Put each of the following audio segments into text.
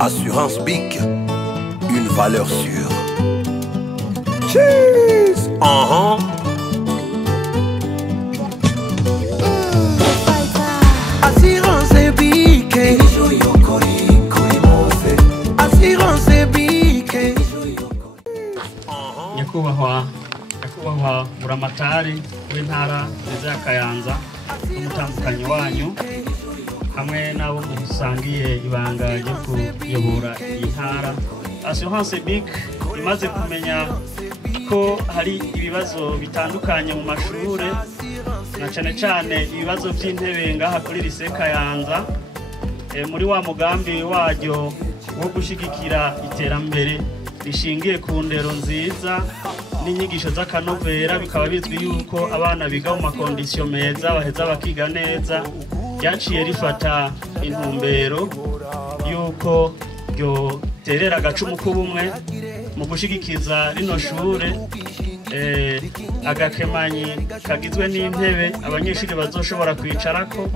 Assurance BIC, une valeur sûre. Cheese. Assurance BIC. Assurance BIC. Nyakubahwa Buramatari w'intara ya Kayanza n'umutandukanye wanyu hamwe nabo musangiye ibanga ryo kuyobora intara. Assurance BIC imaze kumenya ko hari ibibazo bitandukanye mu mashure na cyane ibibazo by'intebe ngaha kuri lycée Kayanza, muri wa mugambi waryo wo gushigikira iterambere rishingiye ku ndero nziza n'inyigisho z'akanovera, bikaba bizwi yuko abana biga mu makondisiyo meza baheza bakiga neza. Ryaciye rifata intumbero yuko ryoterera agacumu k'ubumwe mu gushigikiza rino shure, agakemanyi kagizwe n'intebe abanyeshuri bazoshobora kwicarako,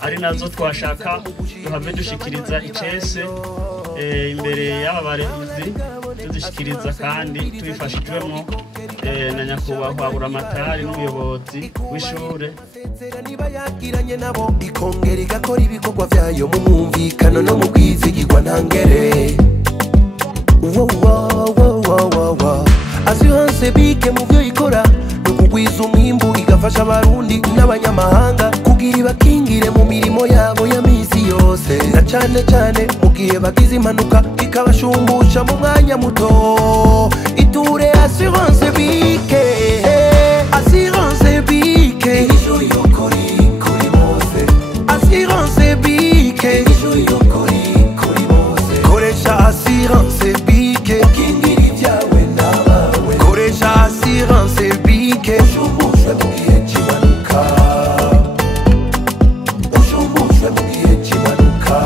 ari nazo twashaka duhave dushikiriza icese imbere y'aba barezi, tudushikiriza kandi tubifashijwemo na nyakubahwa Buramatari n'umuyobozi w'ishure. Ikongera igakora ibikorwa vyayo mu mwumvikano no mu kwizigirwa ntangere. Assurance BIC mu vyo ikora no kugwiza umwimbu, igafasha abarundi n'abanyamahanga kugira ibakingire mu mirimo yabo ya misi yose, na cane mu gihe bagize impanuka ikabashumbusha mu mwanya muto. Iture Assurance BIC, Assurance BIC, Assurance BIC, koresha Assurance BIC, koresha Assurance BIC, ushumbushwe mu gihe cy'impanuka, ushumbushwe mu gihe cy'impanuka.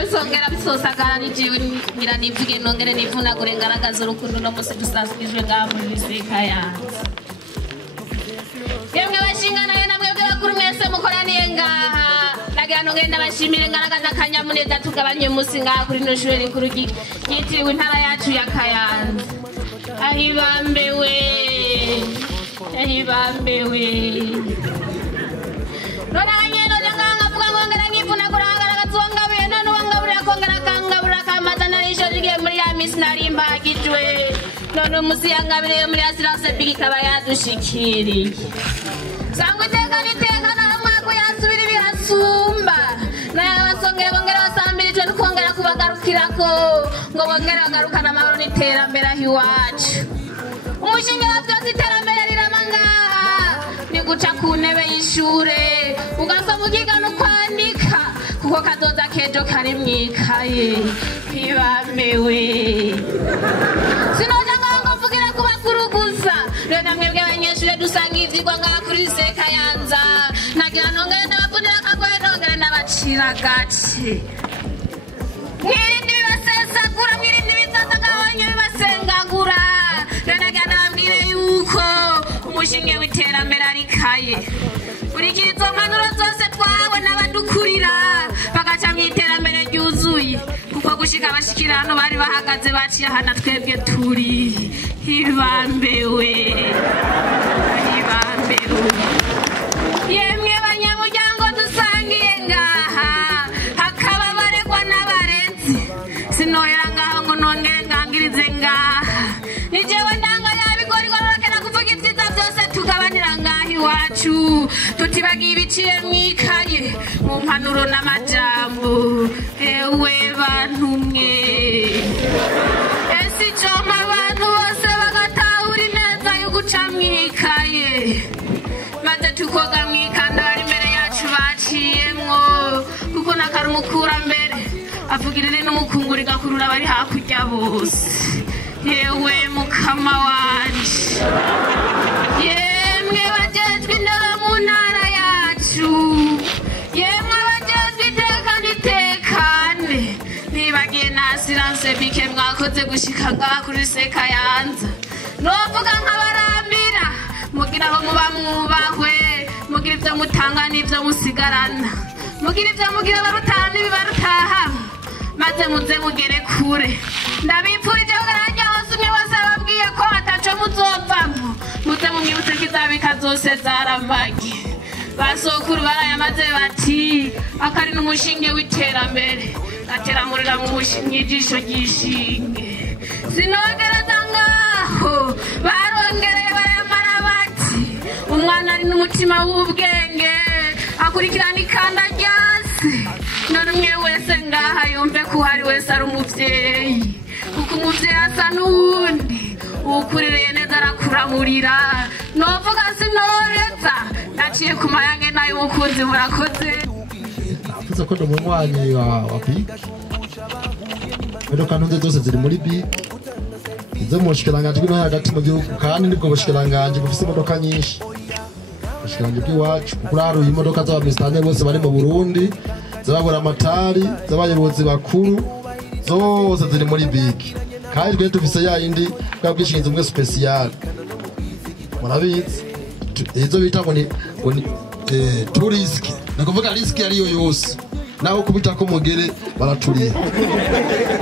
Bisongera bisosagara nijiwe ngira nivuge nongere nivunagure ngaragaza urukundo no musi dusasijwe ngaha muri lycée Kayanza. Yemwe bashingana namwe bakuru mwese mukoraniye ngaha, nagira nongere ndabashimire ngaragaza akanyamuneza tugabanye musi ngaha kuri no shure rikuru ryitiriwe intara yacu ya Kayanza. Ahibambewe nona nganyeno nganga vuga ngongera ngivunagura none umusiyangabire muri Assurance BIC ikaba yadushikiriye. Sangwa iteka n'amwako yasubira ibihasumba, naye abasongera bongera basambirijwe n'ukongera kubagarukirako ngo bongere bagarukana amahoro n'iterambere aho iwacu. Umushinga wa vyose iterambere rirama ngaha ni guca ku ntebe y'ishure ugasoma ukiga no kwandika, kuko kazoza kejo kari mwikaye. Hibambewe sinoja ngaho mvugira kubakuruguza rero namwebwe abanyeshure dusanga ivyigwa ngaha kuri lycée Kayanza, nagira nongere ndabavunira akagoye nongere ndabacira gace. Mwirinde bibasesagura, mwirinde bizazagabanya bibasengagura, rero nagira ndababwire yuko umushinge w'iterambere arikaye. Urikira izo mpanuro zose twahawe n'abadukurira bagaca mw'iterambere ryuzuye, kuko gushika bashikira hano bari bahagaze baciye hana twebwe turi. Hibambewe yemwe banyamuryango dusangiye ngaha, hakaba baregwa n'abarezi, sinohera ngaho ngo nongere ngangirize ngaha. Ni jewe ndanga yabigorigorokera kuvuga ivyiza vyose tugabanira ngaha iwacu, tutibagiye ibiciye mwikaye mu mpanuro n'amajambo. Ewe bantu mwe, ese icompa abantu bose bagatahura ineza yo guca mwikaye, maze tukoga mwikanda bari imbere yacu baciyemwo, kuko nakari umukurambere avugirire n'umukunguri gakurura bari hakurya bose. Yewe mukama wanje, yemwe bajejwe indero mu ntara yacu, yemwe bajejwe iteka n'itekane, nibagiye na Assurance BIC mwakoze gushika ngaha kuri lycée Kayanza. Novuga nk'abarambira mu kugira ngo muba mwubahwe mugira ibyo mutanga n'ibyo musigarana mugira ibyo mugira barutaha n'ibibarutaha maze muze mugere kure ndabipfurije ko narajya hose umwe wese ababwiye ko ataco muzovamo muze mumwibutse ko izabika zose zarambaye basokuru barayamaze bati akari n'umushinge w'iterambere ateramurira mu ijisho ry'ishinge sinogereza ngaho barongereye barayamara bati umwana ari n'umutima w'ubwenge akurikirana ikanda ryase none umwe wese ngaha yumve ko hari wese ari umuvyeyi kuko umuvyeyi asa n'uwundi uwukurireye neza arakuramurira novuga sinoheza naciye ku mayange nayo umukunzi murakoze navuze ko ndumunywanyi wa BIC imodoka ntunze zose ziri muri BIC izo mu bushikiranganje bw'ino hagati mu gihugu kandi nibwo bushikiranganje bufise imodoka nyinshi ubushikiranganje bw'iwacu kuko haruye imodoka z'abamisitanteri bose bari mu Burundi z'ababuramatari z'abayobozi bakuru zose ziri muri BIC kandi twe dufise ya yindi bwa bwishingizi umwe special murabizi izo bita ngo ni tourist nakuvuga risk yariyo yose naho kubita ko mugere baraturiye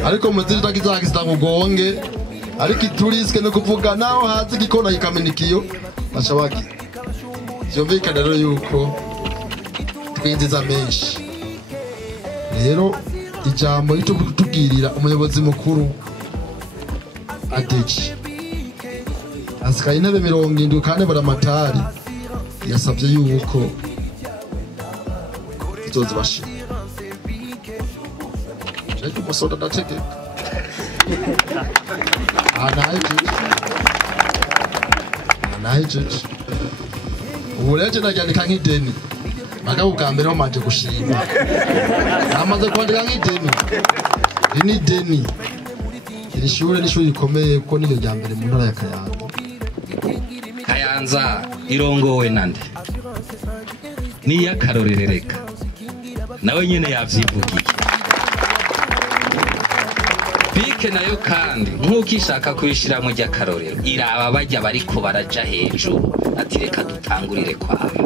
ariko muzirita kizakista mugonge ariko tourist no kuvuga naho hazi gikona ikamenekiyo bashabaki vyovika rero yuko twinjiza menshi rero ijambo rito kutubwirira umuyobozi mukuru atechi asikaye intebe 70 kandi Buramatari yasabye yuko izozi bashi Jeje musoda ndaceke anaje ubureje ndajyandika nk'ideni magabo bwa mbere bamaje gushima amaze kwandika nk'ideni ni deni iri shure n'ishuri rikomeye ko niyo rya mbere mu ntara ya Kayanza irongowe nande ni yakarorerereka nawe nyene yavyivugiye BIC nayo kandi nk'uko ishaka kwishira mu ry'akarorero iraba bajya bariko baraja hejuru ati reka dutangurire kwawe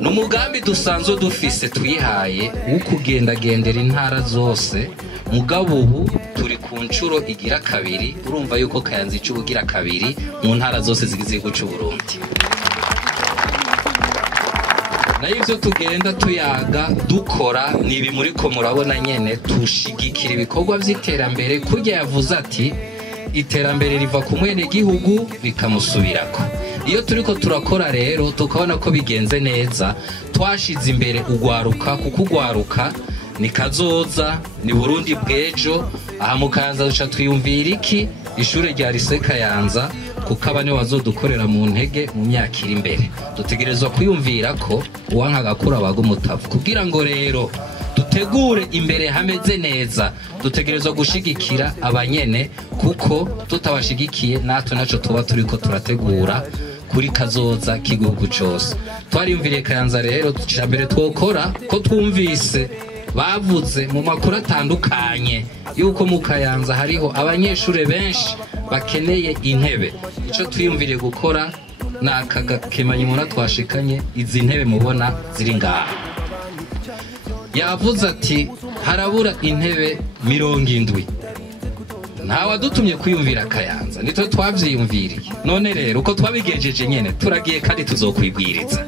n'umugambi dusanzwe dufise twihaye wo kugendagendera intara zose mugabo ubu turi ku ncuro igira kabiri urumva yuko Kayanza icubugira kabiri mu ntara zose zigize igihugu cy'u Burundi nayo ivyo tugenda tuyaga dukora nibi muri ko murabona nyene tushigikira ibikorwa vy'iterambere kurya yavuze ati iterambere riva ku mwene gihugu rikamusubirako iyo turiko turakora rero tukabona ko bigenze neza twashize imbere ugwaruka kuko ugwaruka ni kazoza ni Burundi bwejo aha mu Kayanza duca twiyumvira iki ishure rya lycée Kayanza kuko abane bazodukorera mu ntege mu myaka iri imbere dutegerezwa kwiyumvira ko uwanka gakura bago mutavu kugira ngo rero dutegure imbere hameze neza dutegerezwa gushigikira abanyene kuko tutabashigikiye natwe naco tuba turiko turategura kuri kazoza k'igihugu cyose twariyumviriye Kayanza rero tucambere twokora ko twumvise bavuze mu makuru atandukanye yuko mu Kayanza hariho abanyeshure benshi bakeneye intebe ico twiyumviriye gukora nakagakemanyi muna twashikanye izi ntebe mubona ziri ngaha yavuze ati harabura intebe 70 ntawe dutumye kwiyumvira Kayanza nitwe twavyiyumviriye none rero uko twabigejeje nyene turagiye kandi tuzokwibwiriza